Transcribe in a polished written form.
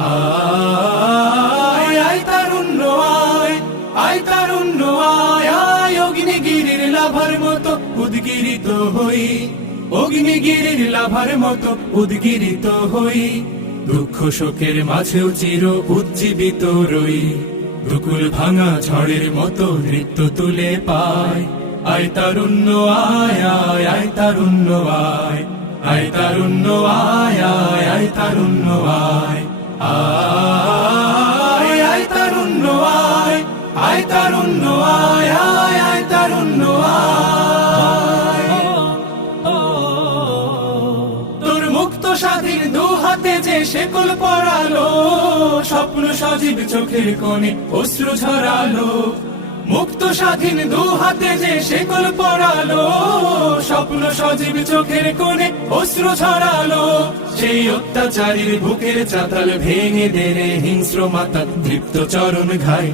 আয় আয় তারুণ্য আয়, আয় তারুণ্য আয়, আয় অগ্নিগিরির লাভার মতো উদ্গিরিত হই, অগ্নিগিরির লাভার মতো উদ্গিরিত হই। দুঃখ শোকের মাঝেও চির উজ্জীবিত রই, দুকুল ভাঙা ঝড়ের মতো নৃত্য তুলে পায়। আয় তারুণ্য আয়, আয় আয় তারুণ্য আয়, আয় তারুণ্য আয়, আয় আয় তারুণ্য আয়। আয় আয় তারুণ্য আয়, আয় তারুণ্য আয়, আয় আয় তারুণ্য আয়। তোর মুক্ত স্বাধীন দু হাতে যে শেকল পরালো, স্বপ্ন সজীব চোখের কোণে অশ্রু ঝরালো। মুক্ত স্বাধীন দু হাতে যে শেকল পরালো, স্বপ্ন সজীব চোখের কোণে অশ্রু ঝরালো। সেই অত্যাচারীর বুকের চাতাল ভেঙে দে রে হিংস্র মাতা তৃপ্ত চরণ ঘাই।